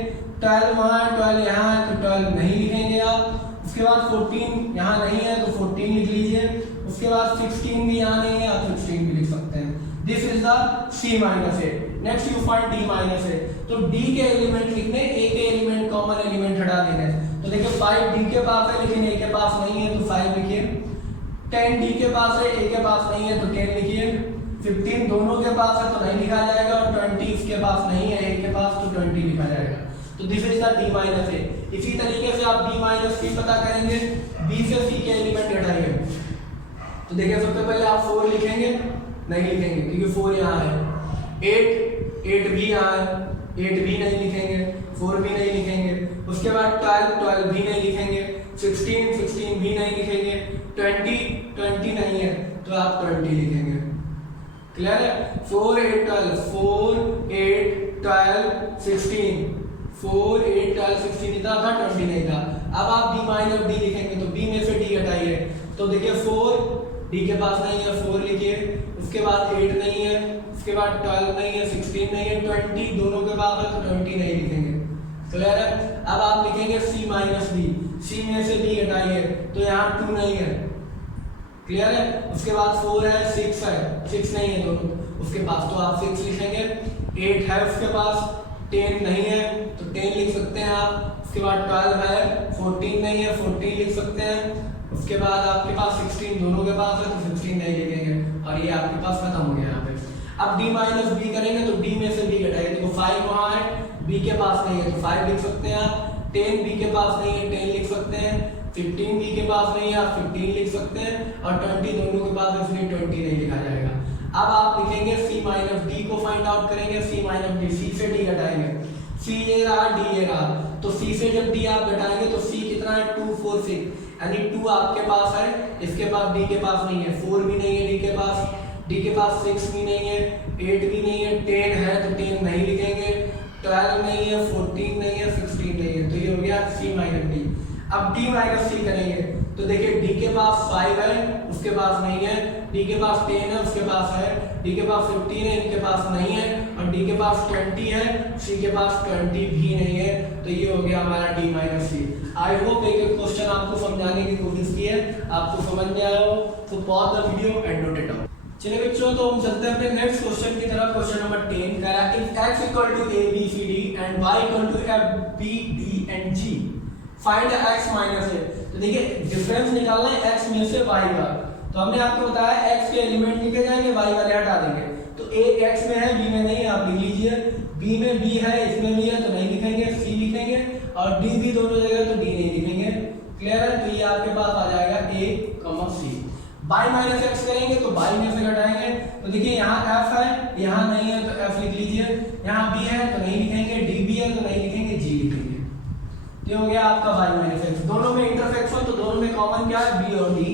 12 वहाँ है, 12 यहाँ है तो 12 नहीं लिखेंगे आप। उसके बाद 14 यहाँ नहीं है तो 14 लिख लीजिए। उसके बाद 16 भी यहाँ नहीं है, आप 16 भी लिख सकते हैं। This is the c minus A. Next you find d minus A. तो d के एलिमेंट लिखने, a के एलिमेंट कॉमन एलिमेंट हटा देने। तो देखिए 5 d के पास है लेकिन a के पास नहीं है तो 5 लिखिए, 10 d के पास है, a के पास नहीं है तो 10 लिखिए, 15 दोनों के पास है तो नहीं लिखा जाएगा, और 20 इसके पास नहीं है, a के पास तो 20 लिखा जाएगा। तो this is the d minus A. इसी तरीके से आप b माइनस सी पता करेंगे, b से c के एलिमेंट घटाइए। तो देखिए सबसे पहले आप 4 लिखेंगे, नहीं लिखेंगे क्योंकि 4 यहाँ है, 8 भी यहाँ है, 8 भी नहीं लिखेंगे, 4 भी नहीं लिखेंगे। उसके बाद 12 भी नहीं लिखेंगे, 16 भी नहीं लिखेंगे, 20 नहीं है तो आप 20 लिखेंगे। क्लियर है? 4 8 12 4 8 12 16 4 8 12 16 इतना था, 20 नहीं था। अब आप b माइनस d लिखेंगे तो b में से d घटाइए। तो देखिए 4 d के पास नहीं है, 4 लिखिए। उसके बाद 8 नहीं है, उसके बाद 12 नहीं है, 16 नहीं है, 20 दोनों के पास है तो 20 नहीं लिखेंगे। क्लियर है? अब आप लिखेंगे c माइनस d, c में से d घटाइए तो यहाँ 2 नहीं है। क्लियर है? उसके बाद 4 है, 6 है, 6 नहीं है दोनों उसके पास तो आप 6 लिखेंगे, 8 है उसके पास, 10 नहीं है तो 10 लिख सकते हैं आप। उसके बाद 12 है, 14 नहीं है, 14 लिख सकते हैं। उसके बाद आपके पास 16 दोनों के पास है तो 16 नहीं लिखेंगे, और ये आपके पास खत्म हो गया यहाँ पे। अब d माइनस b करेंगे तो d में से b घटाएंगे। देखो 5 वहाँ है, b के पास नहीं है तो 5 लिख सकते हैं आप, 10 b के पास नहीं है 10 लिख सकते हैं, 15 b के पास नहीं है आप 15 लिख सकते हैं, और 20 दोनों के पास है इसलिए 20 नहीं लिखा जाएगा। अब आप लिखेंगे c माइनस d को फाइंड आउट करेंगे, c माइनस d, c से d घटाएंगे, c ये रहा d ये रहा, तो c से जब d आप घटाएंगे तो c कितना है 2 4 6, यानी 2 आपके पास है, इसके पास d के पास नहीं है, 4 भी नहीं है d के पास 6 भी नहीं है, 8 भी नहीं है, 10 है तो 10 नहीं लिखेंगे, 12 नहीं है, 14 नहीं है, 16 नहीं है, तो ये हो गया c माइनस d। अब d माइनस c करेंगे तो देखिए d के पास 5 है, उसके पास नहीं है, d के पास 10 है, उसके पास है, d के पास 15 है, इनके पास नहीं है, और d के पास 20 है, c के पास 20 भी नहीं है, तो ये हो गया हमारा d minus c। I hope एक क्वेश्चन आपको समझाने की कोशिश की है, आपको समझ में आया हो तो pause the video and note it down. चलिए बच्चों, तो हम चलते हैं अपने नेक्स्ट क्वेश्चन की तरफ। क्वेश्चन नंबर 10 कह रहा है if x equal to a b c d and y equal to f b d and g find x minus a। तो देखिए डिफरेंस निकालना है x में से y का, तो हमने आपको बताया x के एलिमेंट लिखे जाएंगे, y वाले हटा देंगे। तो ए एक्स में है, बी में नहीं है, आप लिख लीजिए। बी में बी है, इसमें भी है तो नहीं लिखेंगे, सी लिखेंगे, और डी भी दोनों जगह तो डी नहीं लिखेंगे। क्लियर है? तो ये आपके पास आ जाएगा A comma C. By minus X करेंगे तो बाई में से घटाएंगे, तो देखिए यहाँ एफ है, यहाँ नहीं है तो एफ लिख लीजिए, यहाँ बी है तो नहीं लिखेंगे, डी बी है तो नहीं लिखेंगे, जी लिखेंगे। ये हो गया आपका बाई माइनस एक्स। दोनों में इंटरसेक्शन, तो दोनों में कॉमन क्या है, बी और डी,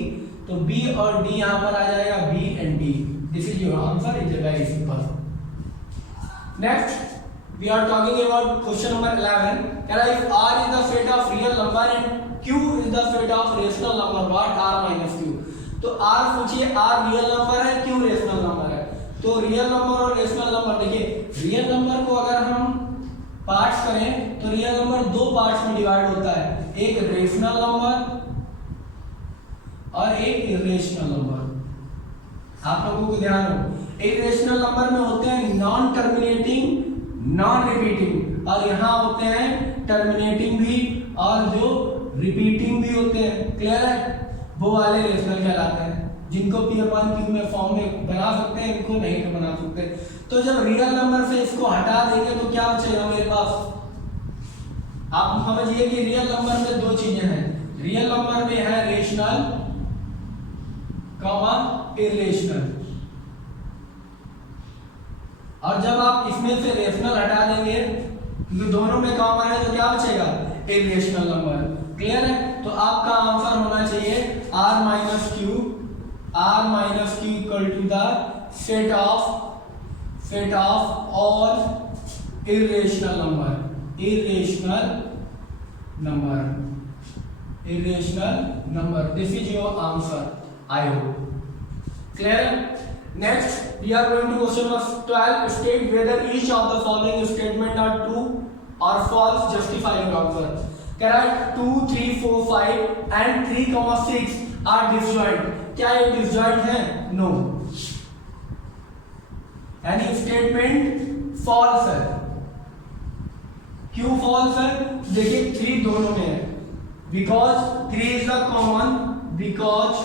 तो बी और डी यहाँ पर आ जाएगा, B and D. This is your answer, is very simple. Next we are talking about question number 11. If r is the set of real number and q is the set of rational number, what r minus q? तो r पूछिए, r real number है, q rational number है। तो real number और rational number, देखिए real number को अगर हम पार्ट्स करें तो रियल नंबर दो पार्ट्स में डिवाइड होता है, एक रेशनल नंबर और एक इरेशनल नंबर। आप लोगों को ध्यान हो, एक रेशनल नंबर में होते हैं नॉन टर्मिनेटिंग, नॉन रिपीटिंग, और यहाँ होते हैं टर्मिनेटिंग भी और जो रिपीटिंग भी होते हैं। क्लियर है? वो वाले रेशनल कहलाते हैं, जिनको पी अपन क्यू में फॉर्म में बना सकते हैं, इनको नहीं तो बना सकते। तो जब रियल नंबर से इसको हटा देंगे तो क्या बचेगा मेरे पास? आप समझिए कि रियल नंबर में दो चीजें हैं, रियल नंबर में है रेशनल कॉमा इरेशनल, और जब आप इसमें से रेशनल हटा देंगे क्योंकि दोनों में कॉमन है तो क्या बचेगा? Irrational number. क्लियर है? तो आपका आंसर होना चाहिए r minus Q, r minus Q equal to the set of all irrational number, irrational number. This is your answer, I hope. Clear? Next, we are going to question number 12. State whether each of the following statement are true or false. Justify your answer. Correct? 2, 3, 4, 5 and 3, 6 are disjoint. क्या ये disjoint है? No. यानी statement false है। क्यों false है? देखिए 3 दोनों में है, because 3 is the common, because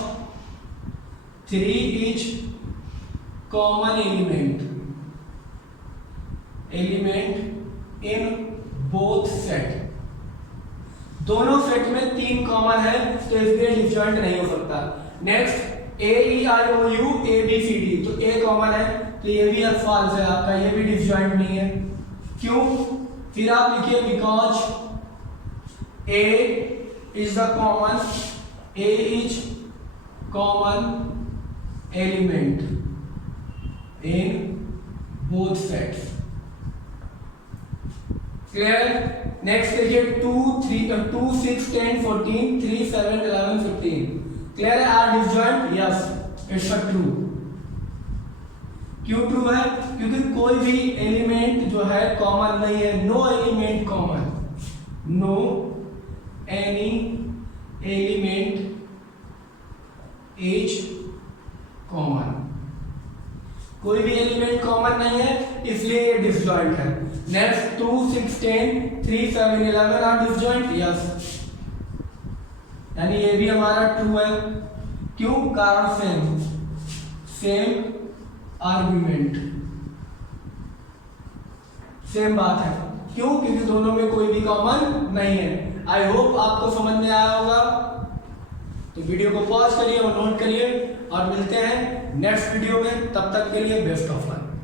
3 is common element in both set। दोनों सेट में 3 कॉमन है तो इसलिए डिसजॉइंट नहीं हो सकता। Next A E I O U A B C D, तो ए कॉमन है तो ये भी फॉल्स है आपका, ये भी डिसजॉइंट नहीं है। क्यों? फिर आप लिखिए because A is the common, A is common element in both sets। Clear? Next देखिए 2, 6, 10, 14, 3, 7, 11, 15। Clear है? Are disjoint? Yes, it's a true। क्यों ट्रू है? क्योंकि कोई भी एलिमेंट जो है कॉमन नहीं है, no element common, no any element is common. कोई भी एलिमेंट कॉमन नहीं है इसलिए ये डिसजॉइंट है। Next 2, 6, 10, 3, 7, 11 are disjoint. यस, यानी ये भी हमारा ट्रू है। क्यों? कारण सेम आर्गुमेंट, सेम बात है। क्यों? क्योंकि दोनों में कोई भी कॉमन नहीं है। आई होप आपको समझ में आया होगा। तो वीडियो को पॉज करिए और नोट करिए और मिलते हैं नेक्स्ट वीडियो में। तब तक के लिए बेस्ट ऑफ लक।